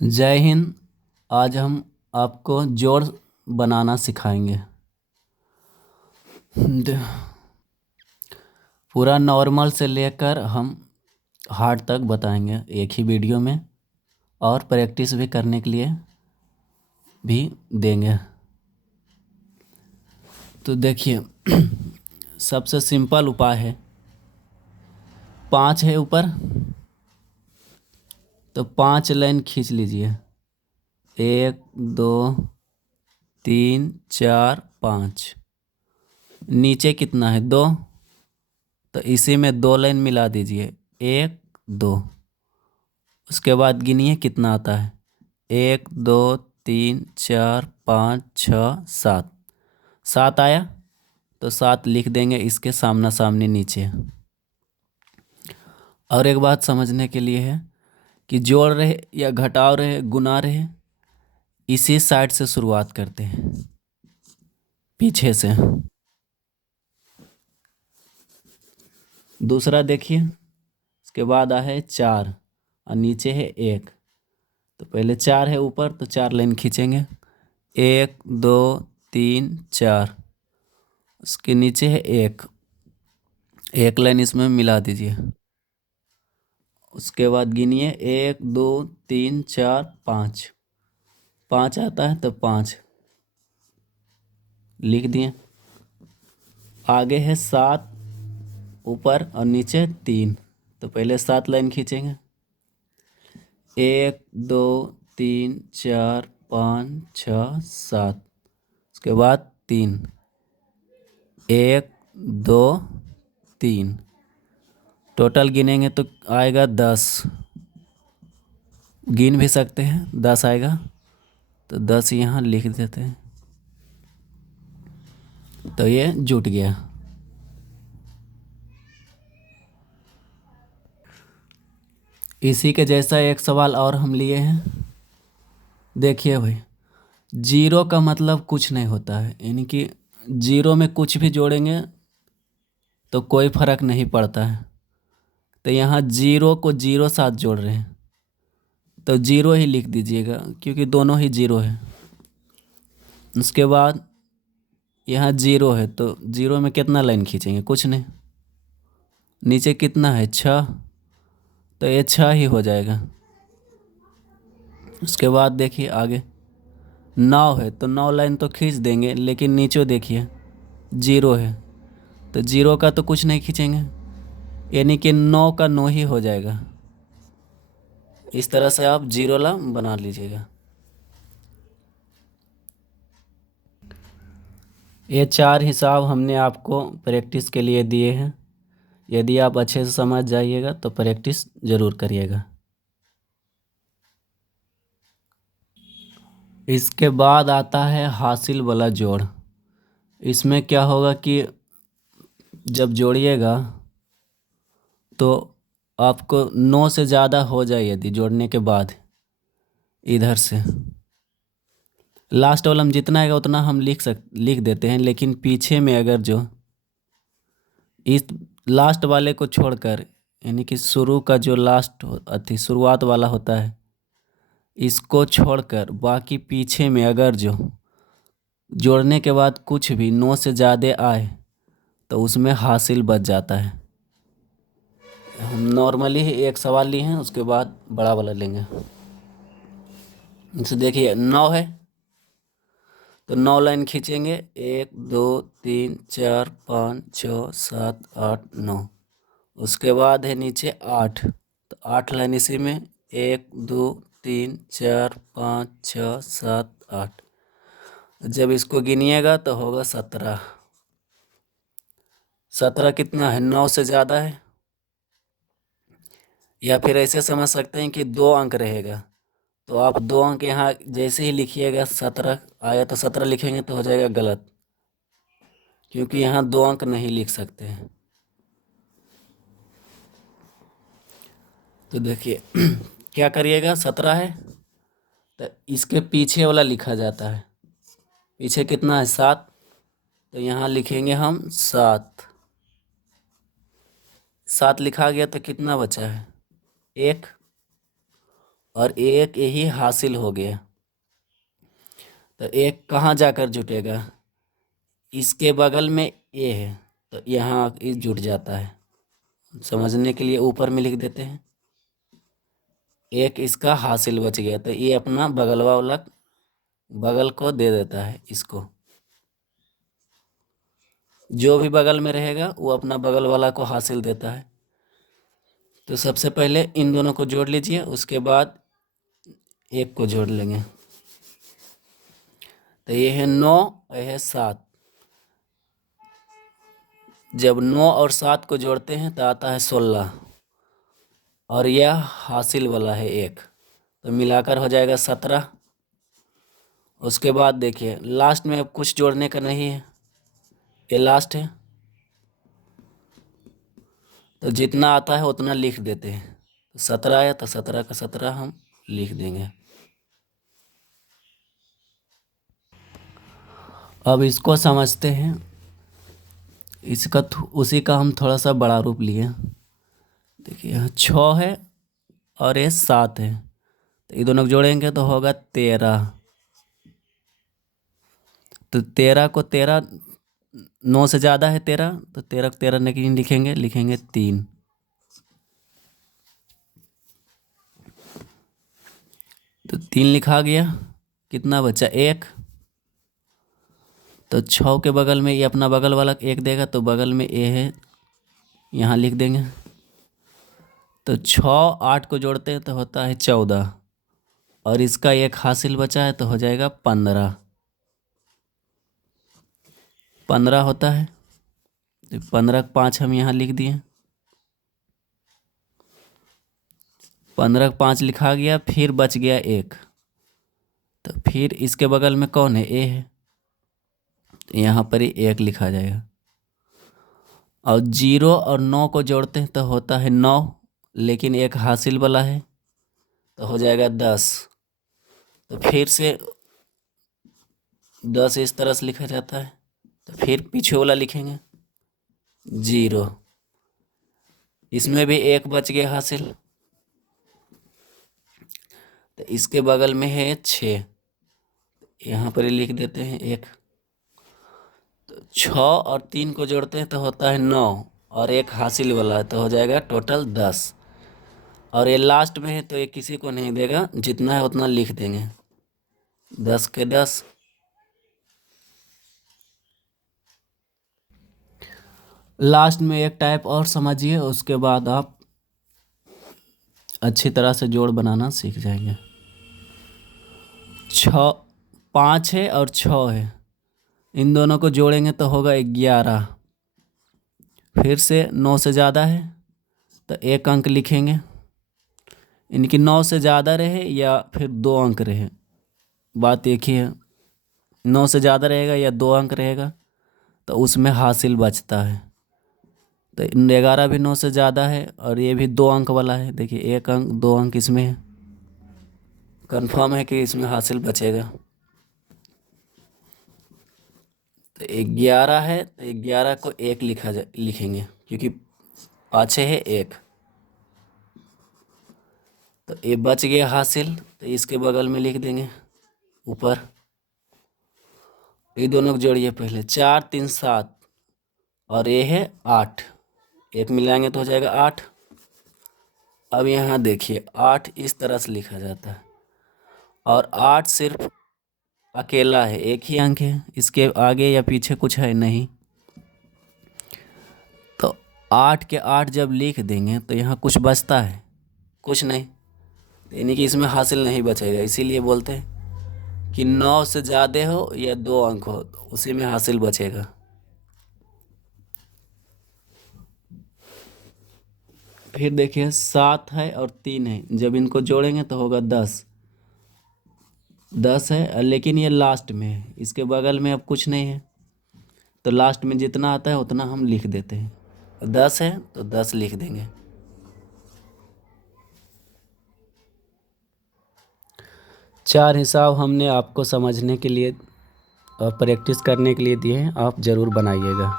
जय हिंद। आज हम आपको जोड़ बनाना सिखाएंगे। द- पूरा नॉर्मल से लेकर हम हार्ड तक बताएंगे एक ही वीडियो में, और प्रैक्टिस भी करने के लिए भी देंगे। तो देखिए, सबसे सिंपल उपाय है, 5 है ऊपर तो 5 लाइन खींच लीजिए। 1 2 3 4 5। नीचे कितना है? 2, तो इसी में 2 लाइन मिला दीजिए। 1 2। उसके बाद गिनिए कितना आता है। 1 2 3 4 5 6 7। 7 आया तो 7 लिख देंगे इसके सामना सामने नीचे। और एक बात समझने के लिए है कि जोड़ रहे या घटाव रहे गुना रहे, इसी साइड से शुरुआत करते हैं, पीछे से। दूसरा देखिए, इसके बाद है 4 और नीचे है 1। तो पहले 4 है ऊपर तो 4 लाइन खींचेंगे। 1 2 3 4। उसके नीचे है 1, 1 लाइन इसमें मिला दीजिए। उसके बाद गिनिए 1 2 3 4 5। 5 आता है तो 5 लिख दिए। आगे है 7 ऊपर और नीचे 3, तो पहले 7 लाइन खींचेंगे। 1 2 3 4 5 6 7। उसके बाद 3, 1 2 3। टोटल गिनेंगे तो आएगा 10। गिन भी सकते हैं, 10 आएगा तो 10 यहाँ लिख देते हैं। तो ये जुट गया। इसी के जैसा एक सवाल और हम लिए हैं। देखिए भाई, जीरो का मतलब कुछ नहीं होता है, यानी कि जीरो में कुछ भी जोड़ेंगे तो कोई फर्क नहीं पड़ता है। तो यहाँ जीरो को जीरो साथ जोड़ रहे हैं तो जीरो ही लिख दीजिएगा, क्योंकि दोनों ही जीरो है। उसके बाद यहाँ जीरो है तो जीरो में कितना लाइन खींचेंगे? कुछ नहीं। नीचे कितना है? 6, तो ये 6 ही हो जाएगा। उसके बाद देखिए आगे 9 है तो 9 लाइन तो खींच देंगे, लेकिन नीचे देखिए जीरो है तो जीरो का तो कुछ नहीं खींचेंगे, यानी कि 9 का 9 ही हो जाएगा। इस तरह से आप जीरो ला बना लीजिएगा। ये 4 हिसाब हमने आपको प्रैक्टिस के लिए दिए हैं। यदि आप अच्छे से समझ जाइएगा तो प्रैक्टिस ज़रूर करिएगा। इसके बाद आता है हासिल वाला जोड़। इसमें क्या होगा कि जब जोड़िएगा तो आपको 9 से ज़्यादा हो जाए, यदि जोड़ने के बाद इधर से लास्ट वाला हम जितना आएगा उतना हम लिख देते हैं, लेकिन पीछे में अगर जो इस लास्ट वाले को छोड़कर, यानी कि शुरू का जो लास्ट अथी शुरुआत वाला होता है, इसको छोड़कर बाकी पीछे में अगर जो जोड़ने के बाद कुछ भी 9 से ज़्यादा आए तो उसमें हासिल बच जाता है। हम नॉर्मली ही एक सवाल लिए हैं, उसके बाद बड़ा वाला लेंगे। इसे देखिए 9 है तो 9 लाइन खींचेंगे। 1 2 3 4 5 6 7 8 9। उसके बाद है नीचे 8, तो 8 लाइन इसी में। 1 2 3 4 5 6 7 8। जब इसको गिनिएगा तो होगा 17। 17 कितना है? 9 से ज़्यादा है। या फिर ऐसे समझ सकते हैं कि 2 अंक रहेगा, तो आप 2 अंक यहाँ जैसे ही लिखिएगा 17 आया तो 17 लिखेंगे तो हो जाएगा गलत, क्योंकि यहाँ 2 अंक नहीं लिख सकते हैं। तो देखिए क्या करिएगा, 17 है तो इसके पीछे वाला लिखा जाता है। पीछे कितना है? 7, तो यहाँ लिखेंगे हम 7। 7 लिखा गया तो कितना बचा है? 1। और एक यही हासिल हो गया। तो एक कहाँ जाकर जुटेगा? इसके बगल में ए है तो यहाँ जुट जाता है। समझने के लिए ऊपर में लिख देते हैं। एक इसका हासिल बच गया तो ये अपना बगलवा वाला बगल को दे देता है इसको। जो भी बगल में रहेगा वो अपना बगल वाला को हासिल देता है। तो सबसे पहले इन दोनों को जोड़ लीजिए, उसके बाद एक को जोड़ लेंगे। तो ये है 9, ये है 7। जब 9 और 7 को जोड़ते हैं तो आता है 16 और यह हासिल वाला है 1, तो मिलाकर हो जाएगा 17। उसके बाद देखिए लास्ट में अब कुछ जोड़ने का नहीं है, ये लास्ट है तो जितना आता है उतना लिख देते हैं। तो 17 आया तो 17 का 17 हम लिख देंगे। अब इसको समझते हैं। इसका उसी का हम थोड़ा सा बड़ा रूप लिए। देखिए यहाँ 6 है और ये 7 है, तो ये दोनों को जोड़ेंगे तो होगा 13। तो 13 को 13, 9 से ज़्यादा है 13, तो 13 को 13 नहीं लिखेंगे 3। तो 3 लिखा गया। कितना बचा? 1। तो 6 के बगल में ये अपना बगल वाला 1 देगा तो बगल में ए है, यहाँ लिख देंगे। तो 6 8 को जोड़ते हैं तो होता है 14 और इसका एक हासिल बचा है तो हो जाएगा 15। 15 होता है तो 15 को 5 हम यहाँ लिख दिए। 15 को 5 लिखा गया, फिर बच गया 1, तो फिर इसके बगल में कौन है? ए है, तो यहाँ पर ही 1 लिखा जाएगा। और 0 और 9 को जोड़ते हैं तो होता है 9, लेकिन एक हासिल वाला है तो हो जाएगा 10। तो फिर से 10 इस तरह से लिखा जाता है, तो फिर पीछे वाला लिखेंगे 0। इसमें भी 1 बच गया हासिल, तो इसके बगल में है 6, यहाँ पर ही लिख देते हैं 1। तो 6 और 3 को जोड़ते हैं तो होता है 9 और एक हासिल वाला है तो हो जाएगा टोटल 10। और ये लास्ट में है तो ये किसी को नहीं देगा, जितना है उतना लिख देंगे, 10 के 10। लास्ट में एक टाइप और समझिए, उसके बाद आप अच्छी तरह से जोड़ बनाना सीख जाएंगे। 5 है और 6 है, इन दोनों को जोड़ेंगे तो होगा 11। फिर से 9 से ज़्यादा है तो 1 अंक लिखेंगे। इनकी 9 से ज़्यादा रहे या फिर 2 अंक रहे, बात एक ही है। 9 से ज़्यादा रहेगा या 2 अंक रहेगा तो उसमें हासिल बचता है। तो 11 भी 9 से ज़्यादा है और ये भी 2 अंक वाला है। देखिए 1 अंक 2 अंक इसमें है, कन्फर्म है कि इसमें हासिल बचेगा। तो 11 है तो 11 को 1 लिखेंगे क्योंकि पाछे है 1, तो ये बच गया हासिल तो इसके बगल में लिख देंगे ऊपर। ये दोनों को जोड़िए पहले, 4 3 7 और ये है 8, 1 मिलाएंगे तो हो जाएगा 8। अब यहाँ देखिए 8 इस तरह से लिखा जाता है और 8 सिर्फ अकेला है, एक ही अंक है, इसके आगे या पीछे कुछ है नहीं। तो 8 के 8 जब लिख देंगे तो यहाँ कुछ बचता है? कुछ नहीं, यानी कि इसमें हासिल नहीं बचेगा। इसीलिए बोलते हैं कि 9 से ज़्यादा हो या 2 अंक हो तो उसी में हासिल बचेगा। फिर देखिए 7 है और 3 है, जब इनको जोड़ेंगे तो होगा 10। 10 है लेकिन ये लास्ट में है, इसके बगल में अब कुछ नहीं है, तो लास्ट में जितना आता है उतना हम लिख देते हैं। 10 है तो 10 लिख देंगे। 4 हिसाब हमने आपको समझने के लिए और प्रैक्टिस करने के लिए दिए हैं, आप ज़रूर बनाइएगा।